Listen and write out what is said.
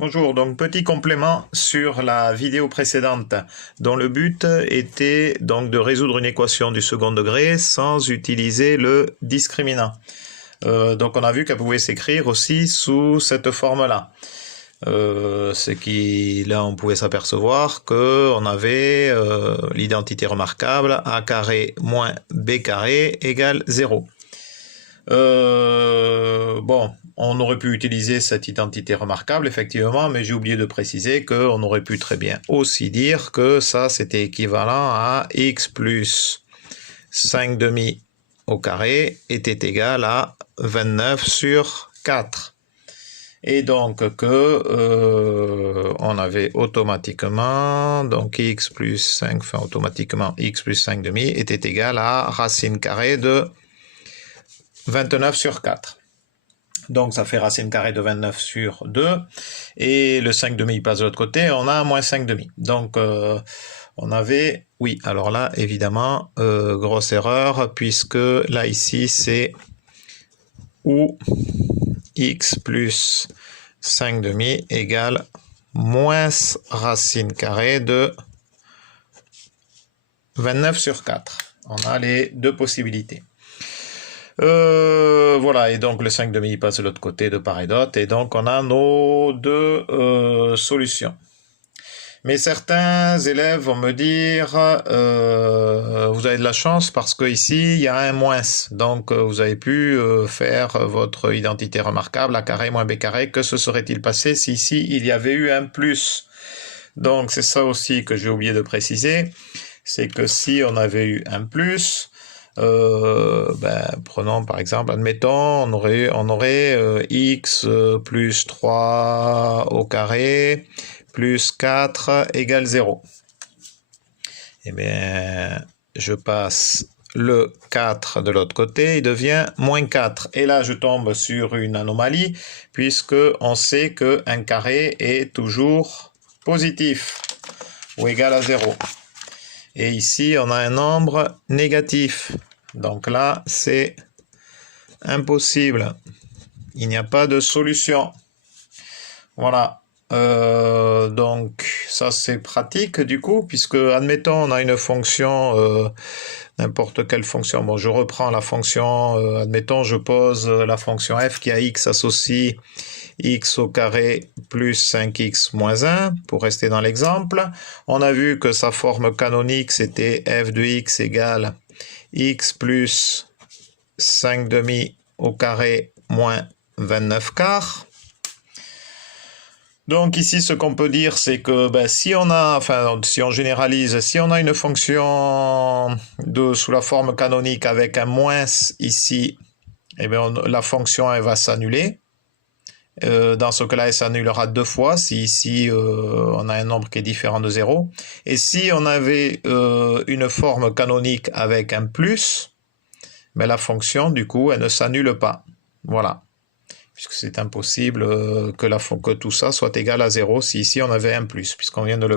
Bonjour, donc petit complément sur la vidéo précédente dont le but était donc de résoudre une équation du second degré sans utiliser le discriminant. Donc on a vu qu'elle pouvait s'écrire aussi sous cette forme-là. Ce qui, là on pouvait s'apercevoir qu'on avait l'identité remarquable a carré moins b carré égale 0. Bon, on aurait pu utiliser cette identité remarquable, effectivement, mais j'ai oublié de préciser qu'on aurait pu très bien aussi dire que ça, c'était équivalent à x plus 5 demi au carré était égal à 29 sur 4. Et donc que on avait automatiquement, donc x plus 5, enfin automatiquement x plus 5 demi était égal à racine carrée de 29 sur 4. Donc ça fait racine carrée de 29 sur 2. Et le 5 demi passe de l'autre côté, on a un moins 5 demi. Donc on avait, oui, alors là évidemment, grosse erreur, puisque là ici c'est où x plus 5 demi égale moins racine carrée de 29 sur 4. On a les deux possibilités. Voilà, et donc le 5 demi passe de l'autre côté de part et d'autre, et donc on a nos deux solutions. Mais certains élèves vont me dire, vous avez de la chance parce que ici il y a un moins, donc vous avez pu faire votre identité remarquable, a carré moins b carré, que se serait-il passé si ici il y avait eu un plus? Donc c'est ça aussi que j'ai oublié de préciser, c'est que si on avait eu un plus, prenons par exemple, admettons, on aurait x plus 3 au carré plus 4 égale 0. Eh bien, je passe le 4 de l'autre côté, il devient moins 4. Et là, je tombe sur une anomalie, puisque on sait qu'un carré est toujours positif, ou égal à 0. Et ici, on a un nombre négatif. Donc là, c'est impossible. Il n'y a pas de solution. Voilà. Donc, ça c'est pratique du coup, puisque, admettons, on a une fonction, n'importe quelle fonction. Bon, je reprends la fonction, admettons, je pose la fonction f qui a x associe x au carré plus 5x moins 1, pour rester dans l'exemple. On a vu que sa forme canonique, c'était f de x égale x plus 5 demi au carré moins 29 quarts. Donc ici, ce qu'on peut dire, c'est que si on généralise, si on a une fonction sous la forme canonique avec un moins ici, eh bien la fonction elle va s'annuler. Dans ce cas-là, elle s'annulera deux fois, si ici on a un nombre qui est différent de 0. Et si on avait une forme canonique avec un plus, la fonction, du coup, elle ne s'annule pas. Voilà. Puisque c'est impossible que tout ça soit égal à 0 si ici on avait un plus, puisqu'on vient de le voir.